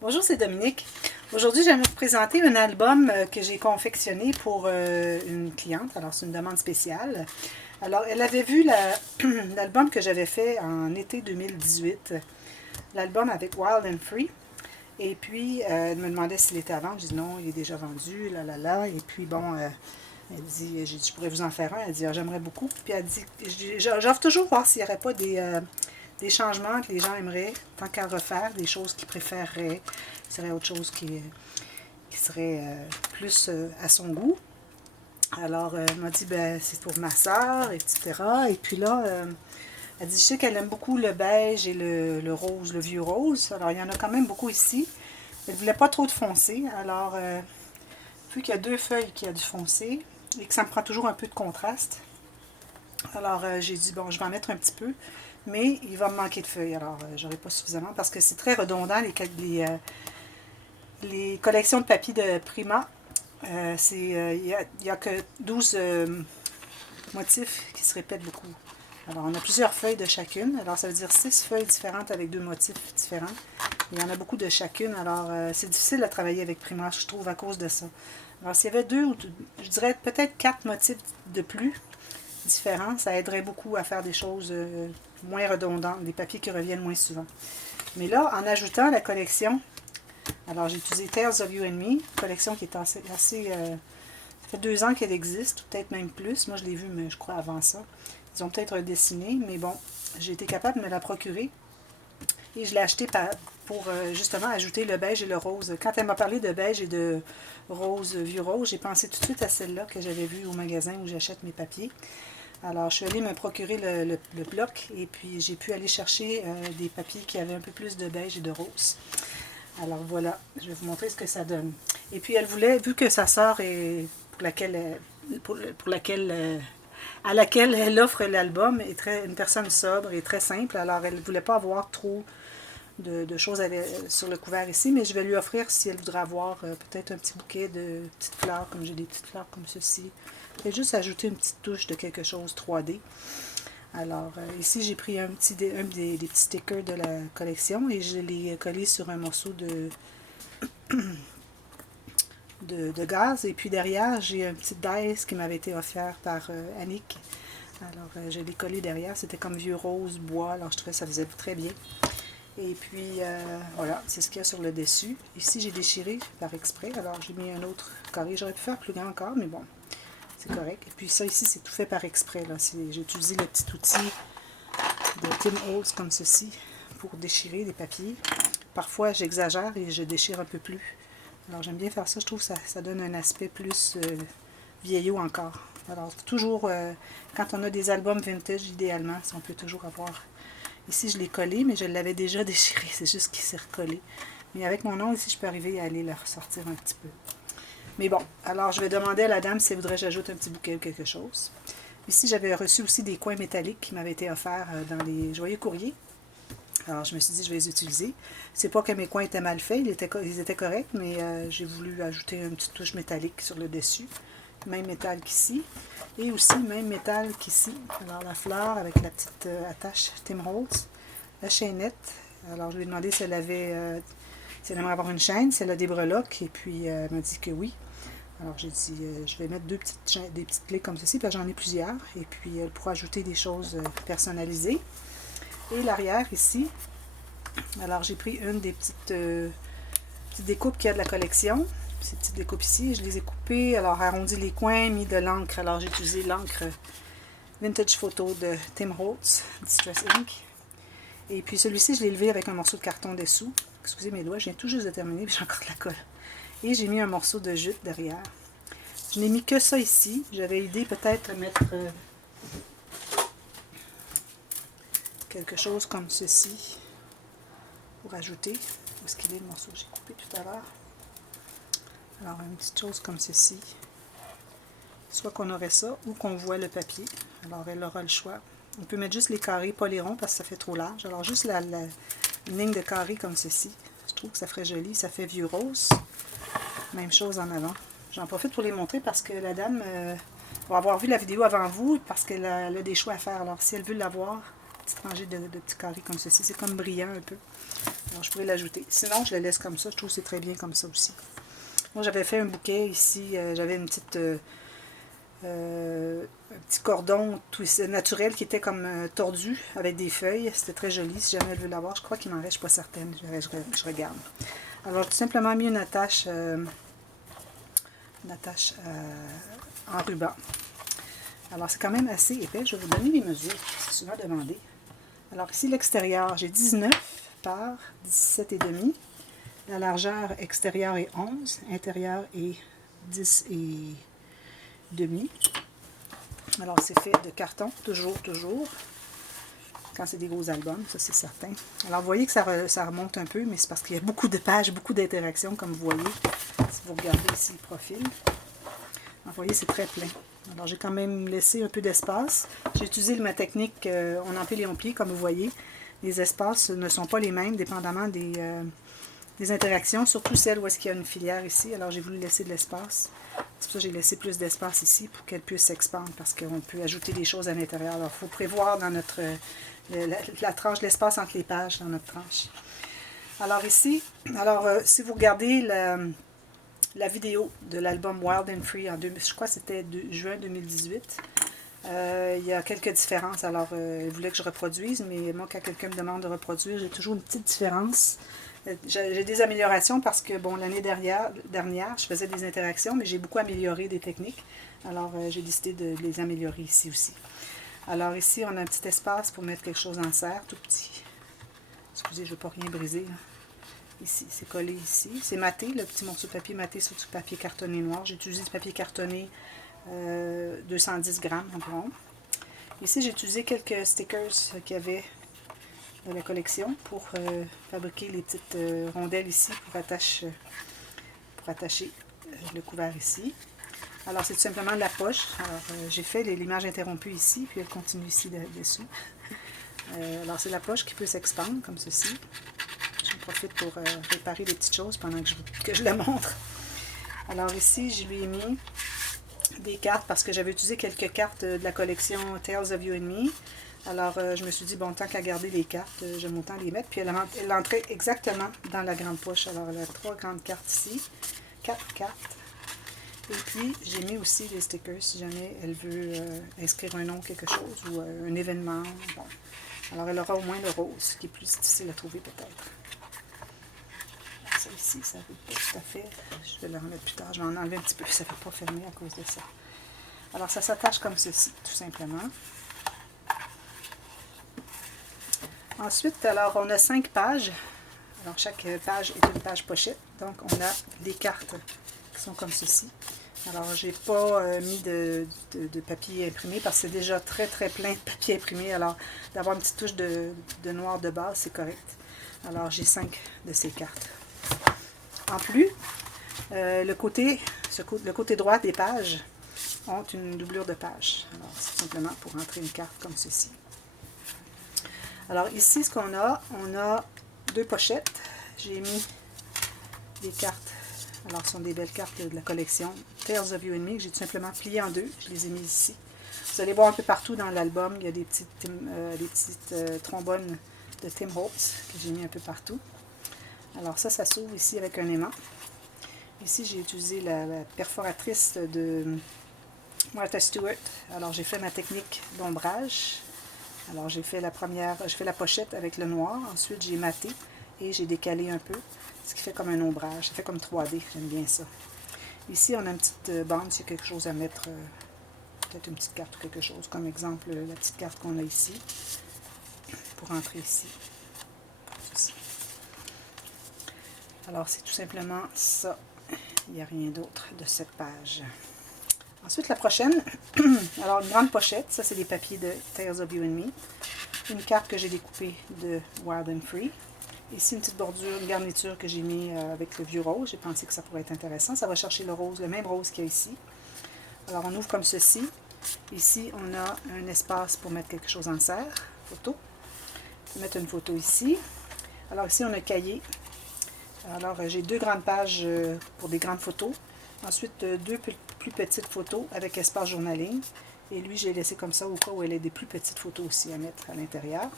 Bonjour, c'est Dominique. Aujourd'hui, j'aimerais vous présenter un album que j'ai confectionné pour une cliente. Alors, c'est une demande spéciale. Alors, elle avait vu l'album que j'avais fait en été 2018, l'album avec Wild and Free. Et puis, elle me demandait s'il était à vendre. Je dis non, il est déjà vendu, là, là, là. Et puis, bon, elle dit, j'ai dit, je pourrais vous en faire un. Elle dit, ah, j'aimerais beaucoup. Puis, elle dit, j'offre toujours voir s'il n'y aurait pas des changements que les gens aimeraient, tant qu'à refaire, des choses qu'ils préféreraient. Ce serait autre chose qui serait plus à son goût. Alors, elle m'a dit, ben, c'est pour ma soeur, etc. Et puis là, elle dit, je sais qu'elle aime beaucoup le beige et le rose, le vieux rose. Alors, il y en a quand même beaucoup ici. Elle ne voulait pas trop de foncé. Alors, vu qu'il y a deux feuilles qui a du foncé et que ça me prend toujours un peu de contraste, alors j'ai dit, bon, je vais en mettre un petit peu, mais il va me manquer de feuilles. Alors, j'aurai pas suffisamment parce que c'est très redondant, les collections de papier de Prima. Il n'y a que 12 motifs qui se répètent beaucoup. Alors, on a plusieurs feuilles de chacune. Alors, ça veut dire 6 feuilles différentes avec 2 motifs différents. Il y en a beaucoup de chacune. Alors, c'est difficile à travailler avec Prima, je trouve, à cause de ça. Alors, s'il y avait 2 ou, je dirais peut-être 4 motifs de plus différents, ça aiderait beaucoup à faire des choses moins redondantes, des papiers qui reviennent moins souvent. Mais là, en ajoutant la collection, alors j'ai utilisé Tales of You and Me, collection qui est assez ça fait 2 ans qu'elle existe, peut-être même plus. Moi, je l'ai vue, mais je crois avant ça. Ils ont peut-être redessiné, mais bon, j'ai été capable de me la procurer. Et je l'ai acheté pour justement ajouter le beige et le rose. Quand elle m'a parlé de beige et de rose, vieux rose, j'ai pensé tout de suite à celle-là que j'avais vue au magasin où j'achète mes papiers. Alors, je suis allée me procurer le bloc et puis j'ai pu aller chercher des papiers qui avaient un peu plus de beige et de rose. Alors voilà, je vais vous montrer ce que ça donne. Et puis elle voulait, vu que sa sœur est à laquelle elle offre l'album est une personne sobre et très simple, alors elle ne voulait pas avoir trop de choses sur le couvert ici, mais je vais lui offrir si elle voudrait avoir peut-être un petit bouquet de petites fleurs, comme j'ai des petites fleurs comme ceci. Et juste ajouter une petite touche de quelque chose 3D. Alors, ici, j'ai pris un des petits stickers de la collection et je l'ai collé sur un morceau de gaz. Et puis derrière, j'ai un petit dice qui m'avait été offert par Annick. Alors, je l'ai collé derrière. C'était comme vieux rose, bois. Alors, je trouvais que ça faisait très bien. Et puis, voilà, c'est ce qu'il y a sur le dessus. Ici, j'ai déchiré par exprès. Alors, j'ai mis un autre carré. J'aurais pu faire plus grand encore, mais bon, c'est correct. Et puis ça ici, c'est tout fait par exprès. J'ai utilisé le petit outil de Tim Holtz comme ceci pour déchirer des papiers. Parfois, j'exagère et je déchire un peu plus. Alors, j'aime bien faire ça. Je trouve que ça donne un aspect plus vieillot encore. Alors, toujours, quand on a des albums vintage, idéalement, on peut toujours avoir... Ici, je l'ai collé, mais je l'avais déjà déchiré. C'est juste qu'il s'est recollé. Mais avec mon ongle, ici, je peux arriver à aller le ressortir un petit peu. Mais bon, alors je vais demander à la dame si elle voudrait que j'ajoute un petit bouquet ou quelque chose. Ici, j'avais reçu aussi des coins métalliques qui m'avaient été offerts dans les joyeux courriers. Alors, je me suis dit, je vais les utiliser. C'est pas que mes coins étaient mal faits, ils étaient corrects, mais j'ai voulu ajouter une petite touche métallique sur le dessus. Même métal qu'ici. Et aussi, même métal qu'ici. Alors, la fleur avec la petite attache Tim Holtz. La chaînette. Alors, je lui ai demandé si elle avait... si elle aimerait avoir une chaîne, si elle a des breloques. Et puis, elle m'a dit que oui. Alors, j'ai dit, je vais mettre des petites clés comme ceci, parce que j'en ai plusieurs. Et puis, elle pourra ajouter des choses personnalisées. Et l'arrière, ici. Alors, j'ai pris une des petites découpes qu'il y a de la collection. Ces petites découpes ici, je les ai coupées. Alors, arrondi les coins, mis de l'encre. Alors, j'ai utilisé l'encre Vintage Photo de Tim Holtz, Distress Ink. Et puis, celui-ci, je l'ai levé avec un morceau de carton dessous. Excusez mes doigts, je viens tout juste de terminer, puis j'ai encore de la colle. Et j'ai mis un morceau de jute derrière. Je n'ai mis que ça ici. J'avais idée peut-être de mettre quelque chose comme ceci pour ajouter. Où est-ce qu'il est le morceau que j'ai coupé tout à l'heure? Alors, une petite chose comme ceci. Soit qu'on aurait ça ou qu'on voit le papier. Alors, elle aura le choix. On peut mettre juste les carrés, pas les ronds, parce que ça fait trop large. Alors, juste une ligne de carré comme ceci. Je trouve que ça ferait joli. Ça fait vieux rose. Même chose en avant. J'en profite pour les montrer parce que la dame va avoir vu la vidéo avant vous parce qu'elle a des choix à faire. Alors, si elle veut l'avoir, petite rangée de petits carrés comme ceci, c'est comme brillant un peu. Alors, je pourrais l'ajouter. Sinon, je le laisse comme ça. Je trouve que c'est très bien comme ça aussi. Moi, j'avais fait un bouquet ici. J'avais une petite... un petit cordon naturel qui était comme tordu avec des feuilles. C'était très joli. Si jamais elle veut l'avoir, je crois qu'il m'en reste, je ne suis pas certaine. Je regarde. Alors, j'ai tout simplement mis une attache en ruban. Alors, c'est quand même assez épais. Je vais vous donner les mesures. C'est souvent demandé. Alors, ici, l'extérieur, j'ai 19 par 17,5. La largeur extérieure est 11. Intérieure est 10,5. Alors, c'est fait de carton, toujours, quand c'est des gros albums, ça c'est certain. Alors, vous voyez que ça remonte un peu, mais c'est parce qu'il y a beaucoup de pages, beaucoup d'interactions, comme vous voyez, si vous regardez ici le profil. Alors, vous voyez, c'est très plein. Alors, j'ai quand même laissé un peu d'espace. J'ai utilisé ma technique on empile et on plie, comme vous voyez. Les espaces ne sont pas les mêmes, dépendamment des interactions, surtout celles où est-ce qu'il y a une filière ici. Alors, j'ai voulu laisser de l'espace. C'est pour ça que j'ai laissé plus d'espace ici pour qu'elle puisse s'expandre parce qu'on peut ajouter des choses à l'intérieur. Alors, il faut prévoir dans notre la tranche, l'espace entre les pages dans notre tranche. Alors ici, si vous regardez la vidéo de l'album Wild and Free, je crois que c'était juin 2018, il y a quelques différences. Alors, il voulait que je reproduise, mais moi, quand quelqu'un me demande de reproduire, j'ai toujours une petite différence. J'ai des améliorations parce que, bon, l'année dernière, je faisais des interactions, mais j'ai beaucoup amélioré des techniques. Alors, j'ai décidé de les améliorer ici aussi. Alors, ici, on a un petit espace pour mettre quelque chose en serre, tout petit. Excusez, je ne veux pas rien briser. Là. Ici, c'est collé ici. C'est maté, le petit morceau de papier maté sur du papier cartonné noir. J'ai utilisé du papier cartonné 210 grammes environ. Ici, j'ai utilisé quelques stickers qu'il y avait de la collection pour fabriquer les petites rondelles ici pour attacher le couvert ici. Alors, c'est tout simplement la poche. Alors, j'ai fait l'image interrompue ici, puis elle continue ici dessous. Alors, c'est la poche qui peut s'expandre comme ceci. J'en profite pour réparer des petites choses pendant que je la montre. Alors, ici, je lui ai mis des cartes parce que j'avais utilisé quelques cartes de la collection Tales of You and Me. Alors, je me suis dit, bon, tant qu'à garder les cartes, j'aime autant les mettre. Puis, elle entrait exactement dans la grande poche. Alors, elle a 3 grandes cartes ici, 4 cartes. Et puis, j'ai mis aussi des stickers si jamais elle veut inscrire un nom, quelque chose, ou un événement. Bon. Alors, elle aura au moins le rose, qui est plus difficile à trouver peut-être. Ça ici, ça ne veut pas tout à fait. Je vais le remettre plus tard. Je vais en enlever un petit peu, ça ne va pas fermer à cause de ça. Alors, ça s'attache comme ceci, tout simplement. Ensuite, alors, on a 5 pages. Alors, chaque page est une page pochette. Donc, on a des cartes qui sont comme ceci. Alors, j'ai pas mis de papier imprimé parce que c'est déjà très plein de papier imprimé. Alors, d'avoir une petite touche de noir de base, c'est correct. Alors, j'ai 5 de ces cartes. En plus, le côté droit des pages ont une doublure de page. Alors, c'est simplement pour entrer une carte comme ceci. Alors, ici, ce qu'on a, on a 2 pochettes. J'ai mis des cartes. Alors, ce sont des belles cartes de la collection Tales of You and Me que j'ai tout simplement pliées en 2. Je les ai mises ici. Vous allez voir un peu partout dans l'album, il y a des petites trombones de Tim Holtz que j'ai mis un peu partout. Alors, ça s'ouvre ici avec un aimant. Ici, j'ai utilisé la perforatrice de Martha Stewart. Alors, j'ai fait ma technique d'ombrage. Alors, j'ai fait la pochette avec le noir. Ensuite, j'ai maté et j'ai décalé un peu, ce qui fait comme un ombrage. Ça fait comme 3D, j'aime bien ça. Ici, on a une petite bande, s'il y a quelque chose à mettre, peut-être une petite carte ou quelque chose. Comme exemple, la petite carte qu'on a ici, pour entrer ici. Ceci. Alors, c'est tout simplement ça. Il n'y a rien d'autre de cette page. Ensuite, la prochaine, alors une grande pochette, ça c'est des papiers de Tales of You and Me. Une carte que j'ai découpée de Wild and Free. Ici, une petite bordure, une garniture que j'ai mis avec le vieux rose. J'ai pensé que ça pourrait être intéressant. Ça va chercher le rose, le même rose qu'il y a ici. Alors, on ouvre comme ceci. Ici, on a un espace pour mettre quelque chose en serre, photo. Je vais mettre une photo ici. Alors, ici, on a un cahier. Alors, j'ai 2 grandes pages pour des grandes photos. Ensuite, 2 plus petites photos avec espace journaling. Et lui, j'ai laissé comme ça au cas où elle a des plus petites photos aussi à mettre à l'intérieur.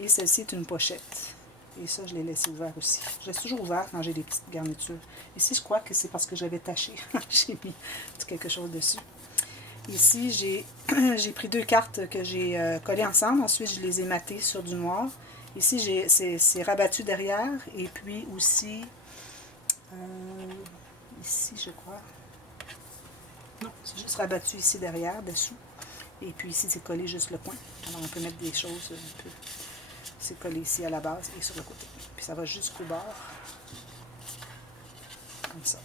Et celle-ci est une pochette. Et ça, je l'ai laissé ouvert aussi. Je laisse toujours ouvert quand j'ai des petites garnitures. Ici, je crois que c'est parce que j'avais taché. J'ai mis quelque chose dessus. Ici, j'ai pris 2 cartes que j'ai collées ensemble. Ensuite, je les ai mattées sur du noir. Ici, c'est rabattu derrière. Et puis aussi, ici, je crois. Non, c'est juste rabattu ici derrière, dessous. Et puis ici, c'est collé juste le point. Alors, on peut mettre des choses un peu. C'est collé ici à la base et sur le côté. Puis ça va jusqu'au bord. Comme ça.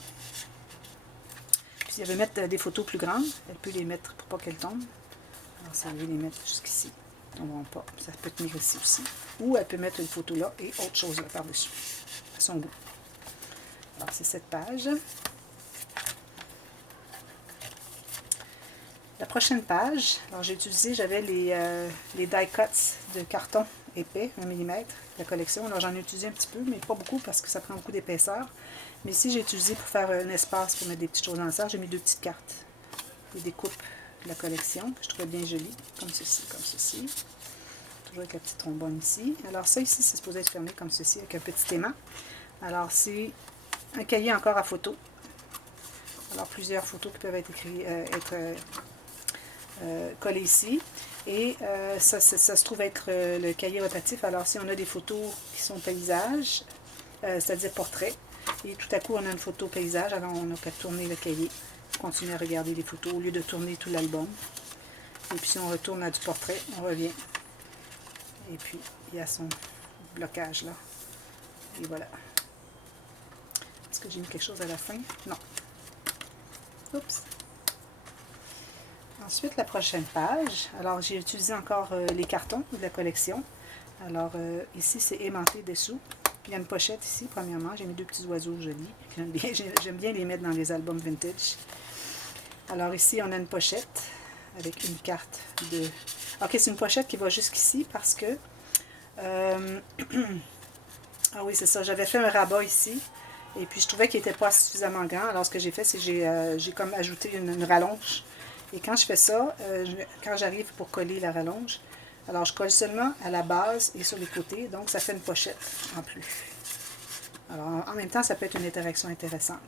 Puis si elle veut mettre des photos plus grandes, elle peut les mettre pour pas qu'elles tombent. Alors, ça veut les mettre jusqu'ici. On ne voit pas. Ça peut tenir ici aussi. Ou elle peut mettre une photo là et autre chose là par-dessus. À son goût. Alors, c'est cette page. La prochaine page, alors j'ai utilisé, j'avais les die cuts de carton épais, 1 mm, la collection. Alors j'en ai utilisé un petit peu, mais pas beaucoup parce que ça prend beaucoup d'épaisseur. Mais ici, j'ai utilisé pour faire un espace pour mettre des petites choses dans le sac. J'ai mis 2 petites cartes. Des découpes de la collection que je trouvais bien jolies, comme ceci, comme ceci. Toujours avec la petite trombone ici. Alors ça ici, c'est supposé être fermé comme ceci, avec un petit aimant. Alors c'est un cahier encore à photos. Alors plusieurs photos qui peuvent être collées ici. Et ça se trouve être le cahier rotatif. Alors si on a des photos qui sont paysages, c'est-à-dire portraits, et tout à coup on a une photo paysage, alors on n'a qu'à tourner le cahier, continuer à regarder les photos au lieu de tourner tout l'album. Et puis si on retourne à du portrait, on revient. Et puis il y a son blocage là. Et voilà. Est-ce que j'ai mis quelque chose à la fin? Non. Oups. Ensuite, la prochaine page. Alors, j'ai utilisé encore les cartons de la collection. Alors, ici, c'est aimanté dessous. Il y a une pochette ici, premièrement. J'ai mis 2 petits oiseaux jolis. J'aime bien les mettre dans les albums vintage. Alors, ici, on a une pochette avec une carte de... Ok, c'est une pochette qui va jusqu'ici parce que... ah oui, c'est ça. J'avais fait un rabat ici. Et puis, je trouvais qu'il n'était pas suffisamment grand. Alors, ce que j'ai fait, c'est que j'ai comme ajouté une rallonge. Et quand je fais ça, quand j'arrive pour coller la rallonge, alors je colle seulement à la base et sur les côtés. Donc, ça fait une pochette en plus. Alors, en même temps, ça peut être une interaction intéressante.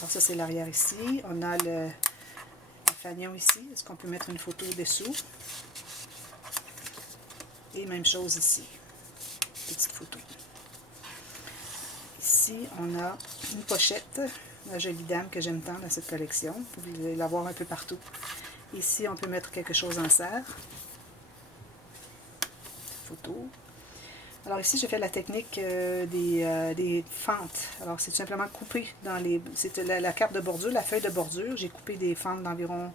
Alors, ça, c'est l'arrière ici. On a le fanion ici. Est-ce qu'on peut mettre une photo dessous? Et même chose ici. Petite photo. Ici, on a une pochette, la jolie dame que j'aime tant dans cette collection. Vous pouvez la voir un peu partout. Ici, on peut mettre quelque chose en serre. Photo. Alors ici, j'ai fait la technique des fentes. Alors, c'est tout simplement coupé dans les... C'est la carte de bordure, la feuille de bordure. J'ai coupé des fentes d'environ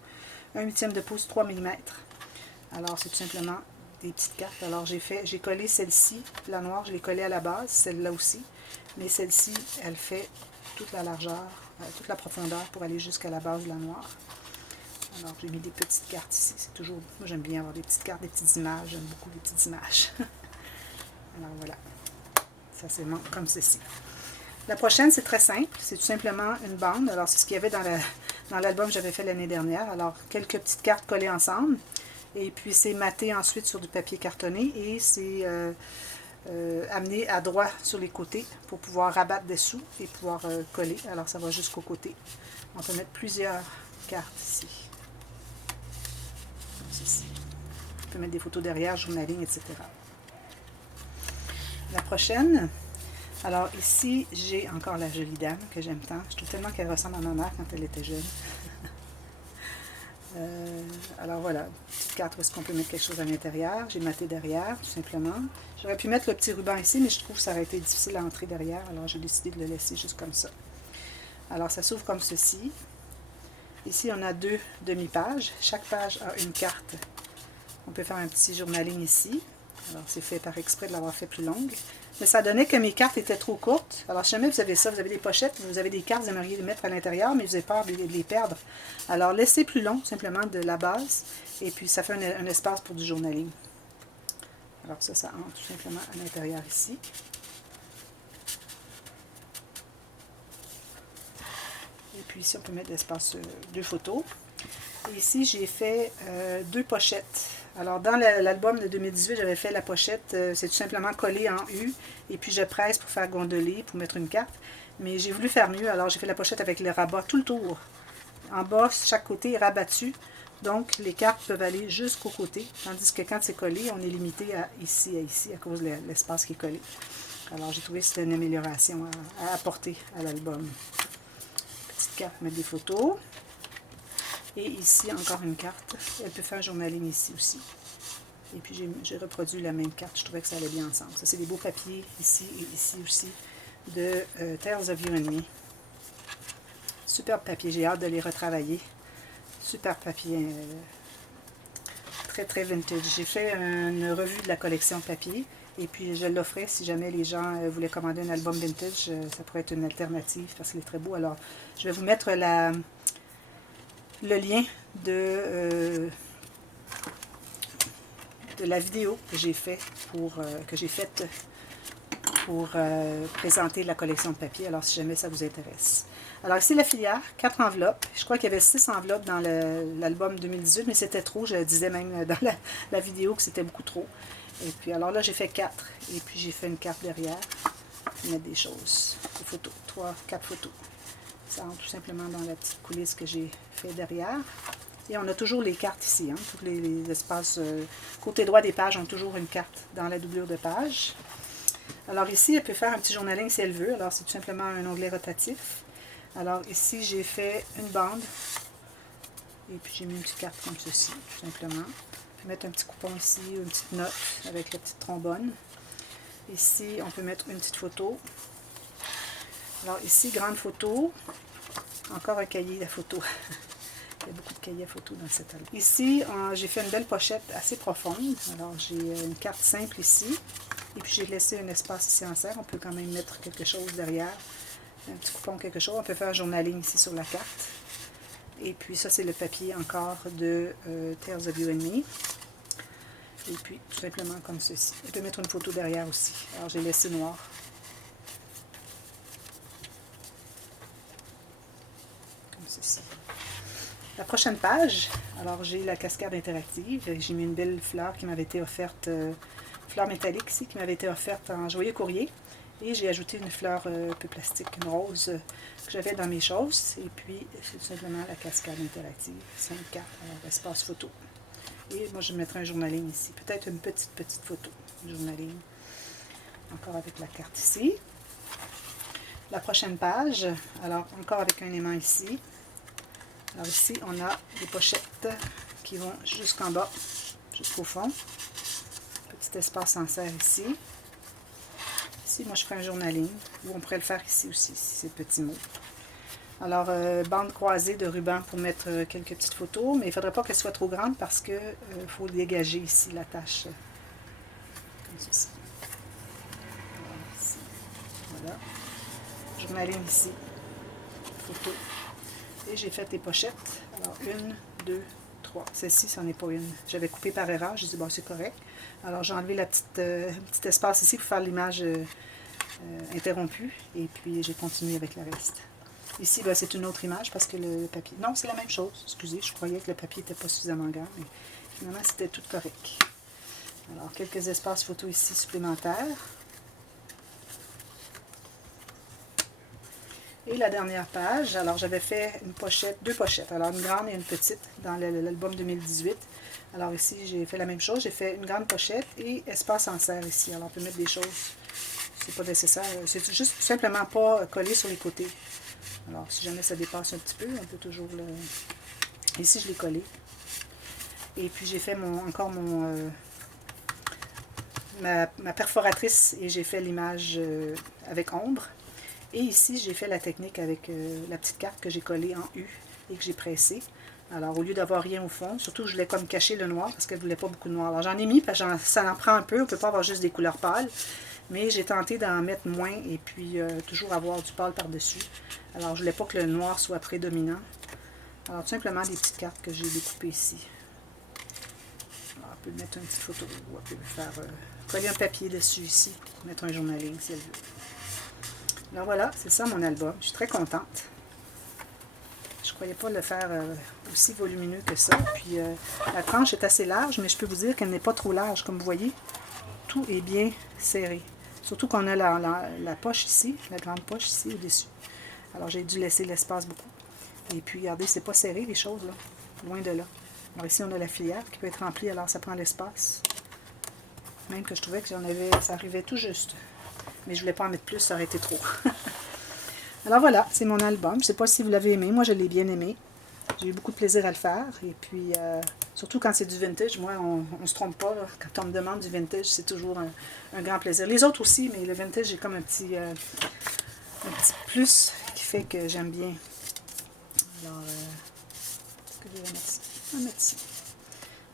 1/8 de pouce, 3 mm. Alors, c'est tout simplement des petites cartes. Alors, j'ai collé celle-ci, la noire, je l'ai collée à la base, celle-là aussi. Mais celle-ci, elle fait toute la largeur, toute la profondeur pour aller jusqu'à la base de la noire. Alors, j'ai mis des petites cartes ici. C'est toujours... Moi, j'aime bien avoir des petites cartes, des petites images. J'aime beaucoup les petites images. Alors, voilà. Ça, c'est comme ceci. La prochaine, c'est très simple. C'est tout simplement une bande. Alors, c'est ce qu'il y avait dans l'album que j'avais fait l'année dernière. Alors, quelques petites cartes collées ensemble. Et puis, c'est matté ensuite sur du papier cartonné. Et c'est... amener à droit sur les côtés pour pouvoir rabattre dessous et pouvoir coller. Alors ça va jusqu'au côté. On peut mettre plusieurs cartes ici. Comme ceci. On peut mettre des photos derrière, journaling, etc. La prochaine. Alors ici, j'ai encore la jolie dame que j'aime tant. Je trouve tellement qu'elle ressemble à ma mère quand elle était jeune. Alors voilà, petite carte où est-ce qu'on peut mettre quelque chose à l'intérieur. J'ai matté derrière, tout simplement. J'aurais pu mettre le petit ruban ici, mais je trouve que ça aurait été difficile à entrer derrière. Alors j'ai décidé de le laisser juste comme ça. Alors ça s'ouvre comme ceci. Ici, on a 2 demi-pages. Chaque page a une carte. On peut faire un petit journaling ici. Alors c'est fait par exprès de l'avoir fait plus longue. Mais ça donnait que mes cartes étaient trop courtes. Alors, si jamais vous avez ça, vous avez des pochettes, vous avez des cartes, vous aimeriez les mettre à l'intérieur, mais vous avez peur de les perdre. Alors, laissez plus long, simplement, de la base. Et puis, ça fait un espace pour du journaling. Alors, ça entre tout simplement à l'intérieur ici. Et puis, ici, on peut mettre l'espace 2 photos. Et ici, j'ai fait 2 pochettes Alors, dans l'album de 2018, j'avais fait la pochette, c'est tout simplement collé en U, et puis je presse pour faire gondoler, pour mettre une carte. Mais j'ai voulu faire mieux, alors j'ai fait la pochette avec le rabat tout le tour. En bas, chaque côté est rabattu, donc les cartes peuvent aller jusqu'au côté, tandis que quand c'est collé, on est limité à ici, à cause de l'espace qui est collé. Alors, j'ai trouvé que c'était une amélioration à apporter à l'album. Petite carte, mettre des photos. Et ici, encore une carte. Elle peut faire journaling ici aussi. Et puis, j'ai reproduit la même carte. Je trouvais que ça allait bien ensemble. Ça, c'est des beaux papiers ici et ici aussi de Tales of You and Me. Superbe papier. J'ai hâte de les retravailler. Super papier. Très, très vintage. J'ai fait une revue de la collection papier. Et puis, je l'offrais si jamais les gens voulaient commander un album vintage. Ça pourrait être une alternative parce qu'il est très beau. Alors, je vais vous mettre le lien de la vidéo que j'ai faite pour présenter la collection de papier, alors si jamais ça vous intéresse. Alors ici la filière, 4 enveloppes. Je crois qu'il y avait 6 enveloppes dans l'album 2018, mais c'était trop. Je disais même dans la vidéo que c'était beaucoup trop. Et puis alors là j'ai fait 4. Et puis j'ai fait une carte derrière. Mettre des choses, des photos, 4 photos. Ça entre tout simplement dans la petite coulisse que j'ai fait derrière. Et on a toujours les cartes ici. Hein, tous les espaces côté droit des pages ont toujours une carte dans la doublure de page. Alors ici, elle peut faire un petit journaling si elle veut. Alors c'est tout simplement un onglet rotatif. Alors ici, j'ai fait une bande. Et puis j'ai mis une petite carte comme ceci, tout simplement. On peut mettre un petit coupon ici, une petite note avec la petite trombone. Ici, on peut mettre une petite photo. Alors ici, grande photo. Encore un cahier à photo. Il y a beaucoup de cahiers à photo dans cet album. Ici, j'ai fait une belle pochette assez profonde. Alors, j'ai une carte simple ici. Et puis, j'ai laissé un espace ici en serre. On peut quand même mettre quelque chose derrière. Un petit coupon, quelque chose. On peut faire un journaling ici sur la carte. Et puis, ça, c'est le papier encore de Tales of You and Me. Et puis, tout simplement comme ceci. On peut mettre une photo derrière aussi. Alors, j'ai laissé noir. Comme ceci. La prochaine page, alors j'ai la cascade interactive. J'ai mis une belle fleur qui m'avait été offerte, fleur métallique ici, qui m'avait été offerte en joyeux courrier. Et j'ai ajouté une fleur un peu plastique, une rose, que j'avais dans mes choses. Et puis, c'est tout simplement la cascade interactive. 5 cartes, alors espace photo. Et moi, je mettrai un journaling ici. Peut-être une petite photo, journaling. Encore avec la carte ici. La prochaine page, alors encore avec un aimant ici. Alors ici, on a des pochettes qui vont jusqu'en bas, jusqu'au fond. Petit espace en serre ici. Ici, moi, je ferai un journaling, ou on pourrait le faire ici aussi, si c'est petit mot. Alors, bande croisée de ruban pour mettre quelques petites photos, mais il ne faudrait pas qu'elle soit trop grande parce qu'il faut dégager ici la tâche, comme ceci. Voilà. Journaling ici, photo. Et j'ai fait des pochettes. Alors, 1, 2, 3. Celle-ci, c'en est pas une. J'avais coupé par erreur. J'ai dit, bon, c'est correct. Alors, j'ai enlevé la petit espace ici pour faire l'image interrompue. Et puis, j'ai continué avec le reste. Ici, ben, c'est une autre image parce que le papier... Non, c'est la même chose. Excusez, je croyais que le papier n'était pas suffisamment grand. Mais finalement, c'était tout correct. Alors, quelques espaces photos ici supplémentaires. Et la dernière page, alors j'avais fait une pochette, 2 pochettes, alors une grande et une petite dans l'album 2018. Alors ici, j'ai fait la même chose, j'ai fait une grande pochette et espace en serre ici. Alors on peut mettre des choses, c'est pas nécessaire, c'est juste tout simplement pas collé sur les côtés. Alors si jamais ça dépasse un petit peu, on peut toujours le... Ici, je l'ai collé. Et puis j'ai fait ma perforatrice et j'ai fait l'image avec ombre. Et ici, j'ai fait la technique avec la petite carte que j'ai collée en U et que j'ai pressée. Alors, au lieu d'avoir rien au fond, surtout je voulais comme cacher le noir parce qu'elle ne voulait pas beaucoup de noir. Alors, j'en ai mis parce que ça en prend un peu. On ne peut pas avoir juste des couleurs pâles. Mais j'ai tenté d'en mettre moins et puis toujours avoir du pâle par-dessus. Alors, je ne voulais pas que le noir soit prédominant. Alors, tout simplement des petites cartes que j'ai découpées ici. Alors, on peut mettre une petite photo ou on peut faire coller un papier dessus ici pour mettre un journaling si elle veut. Alors voilà, c'est ça mon album. Je suis très contente. Je crois croyais pas le faire aussi volumineux que ça. Puis la tranche est assez large, mais je peux vous dire qu'elle n'est pas trop large. Comme vous voyez, tout est bien serré. Surtout qu'on a la poche ici, la grande poche ici au-dessus. Alors j'ai dû laisser l'espace beaucoup. Et puis regardez, c'est pas serré les choses là, loin de là. Alors ici on a la filière qui peut être remplie, alors ça prend l'espace. Même que je trouvais que ça arrivait tout juste. Mais je voulais pas en mettre plus, ça aurait été trop. Alors voilà, c'est mon album. Je ne sais pas si vous l'avez aimé. Moi, je l'ai bien aimé. J'ai eu beaucoup de plaisir à le faire. Et puis, surtout quand c'est du vintage, moi, on ne se trompe pas. Là. Quand on me demande du vintage, c'est toujours un grand plaisir. Les autres aussi, mais le vintage, j'ai comme un petit plus qui fait que j'aime bien. Alors, est-ce que je vais mettre ça? On va mettre ici.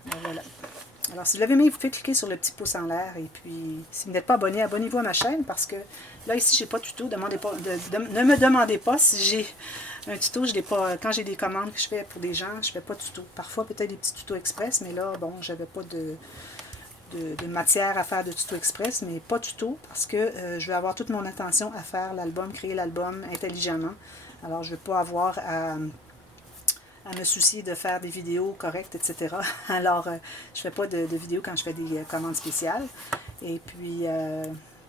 Alors, voilà. Alors, si vous l'avez aimé, vous pouvez cliquer sur le petit pouce en l'air. Et puis, si vous n'êtes pas abonné, abonnez-vous à ma chaîne parce que là, ici, je n'ai pas de tuto. Ne me demandez pas si j'ai un tuto. Je l'ai pas, quand j'ai des commandes que je fais pour des gens, je ne fais pas de tuto. Parfois, peut-être des petits tutos express, mais là, bon, je n'avais pas de matière à faire de tuto express, mais pas tuto parce que je vais avoir toute mon attention à faire l'album, créer l'album intelligemment. Alors, je ne vais pas avoir à me soucier de faire des vidéos correctes, etc. Alors, je ne fais pas de vidéos quand je fais des commandes spéciales. Et puis,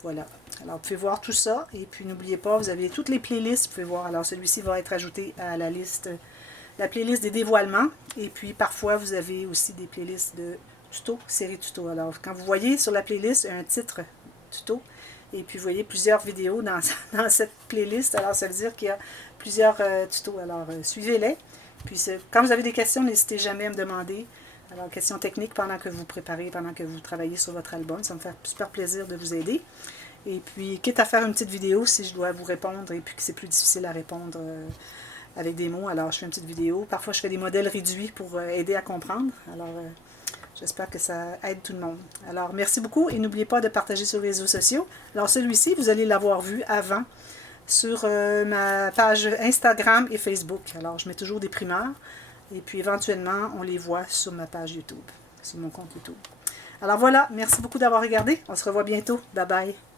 voilà. Alors, vous pouvez voir tout ça. Et puis, n'oubliez pas, vous avez toutes les playlists. Vous pouvez voir. Alors, celui-ci va être ajouté à la liste, la playlist des dévoilements. Et puis, parfois, vous avez aussi des playlists de tutos, série tutos. Alors, quand vous voyez sur la playlist un titre tuto, et puis vous voyez plusieurs vidéos dans cette playlist, alors ça veut dire qu'il y a plusieurs tutos. Alors, suivez-les. Puis, quand vous avez des questions, n'hésitez jamais à me demander. Alors, questions techniques pendant que vous préparez, pendant que vous travaillez sur votre album. Ça me fait super plaisir de vous aider. Et puis, quitte à faire une petite vidéo si je dois vous répondre et puis que c'est plus difficile à répondre avec des mots, alors je fais une petite vidéo. Parfois, je fais des modèles réduits pour aider à comprendre. Alors, j'espère que ça aide tout le monde. Alors, merci beaucoup et n'oubliez pas de partager sur les réseaux sociaux. Alors, celui-ci, vous allez l'avoir vu avant sur ma page Instagram et Facebook. Alors, je mets toujours des primeurs. Et puis, éventuellement, on les voit sur ma page YouTube, sur mon compte YouTube. Alors voilà, merci beaucoup d'avoir regardé. On se revoit bientôt. Bye bye.